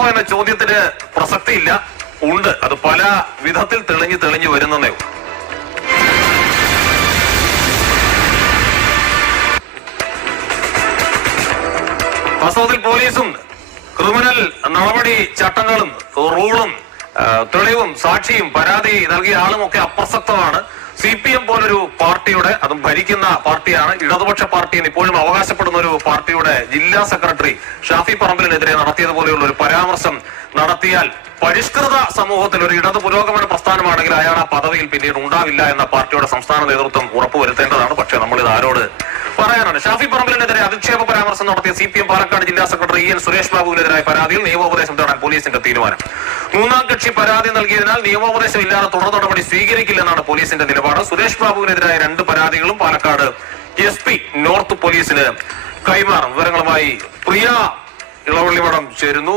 എന്ന ചോദ്യത്തിന് പ്രസക്തിയില്ല. ഉണ്ട്, അത് പല വിധത്തിൽ തെളിഞ്ഞു വരുന്നതേ. വാസ്തവത്തിൽ പോലീസും ക്രിമിനൽ നടപടി ചട്ടങ്ങളും റൂളും തെളിവും സാക്ഷിയും പരാതി നൽകിയ ആളും ഒക്കെ അപ്രസക്തമാണ്. CPM പോലൊരു പാർട്ടിയുടെ, അതും ഭരിക്കുന്ന പാർട്ടിയാണ്, ഇടതുപക്ഷ പാർട്ടി എന്ന് ഇപ്പോഴും അവകാശപ്പെടുന്ന ഒരു പാർട്ടിയുടെ ജില്ലാ സെക്രട്ടറി ഷാഫി പറമ്പിലിനെതിരെ നടത്തിയതുപോലെയുള്ള ഒരു പരാമർശം നടത്തിയാൽ പരിഷ്കൃത സമൂഹത്തിൽ ഒരു ഇടതു പുരോഗമന പ്രസ്ഥാനമാണെങ്കിൽ അയാൾ ആ പദവിയിൽ പിന്നീട് ഉണ്ടാവില്ല എന്ന പാർട്ടിയുടെ സംസ്ഥാന നേതൃത്വം ഉറപ്പുവരുത്തേണ്ടതാണ്. പക്ഷെ നമ്മളിത് ആരോട് പറയാനാണ്? ഷാഫി പറമ്പിലിനെതിരെ അധിക്ഷേപ പരാമർശം നടത്തിയ CPM പാലക്കാട് ജില്ലാ സെക്രട്ടറി EN സുരേഷ് ബാബുവിനെതിരായ പരാതിയിൽ നിയമോപദേശം തേടാൻ പോലീസിന്റെ തീരുമാനം. മൂന്നാം കക്ഷി പരാതി നൽകിയതിനാൽ നിയമോപദേശം ഇല്ലാതെ തുടർ നടപടി സ്വീകരിക്കില്ലെന്നാണ് പോലീസിന്റെ നിലപാട്. സുരേഷ് ബാബുവിനെതിരായ 2 പരാതികളും പാലക്കാട് SP നോർത്ത് പോലീസിന് കൈമാറും. വിവരങ്ങളുമായി പ്രിയ ഇളവള്ളിമഠം ചേരുന്നു.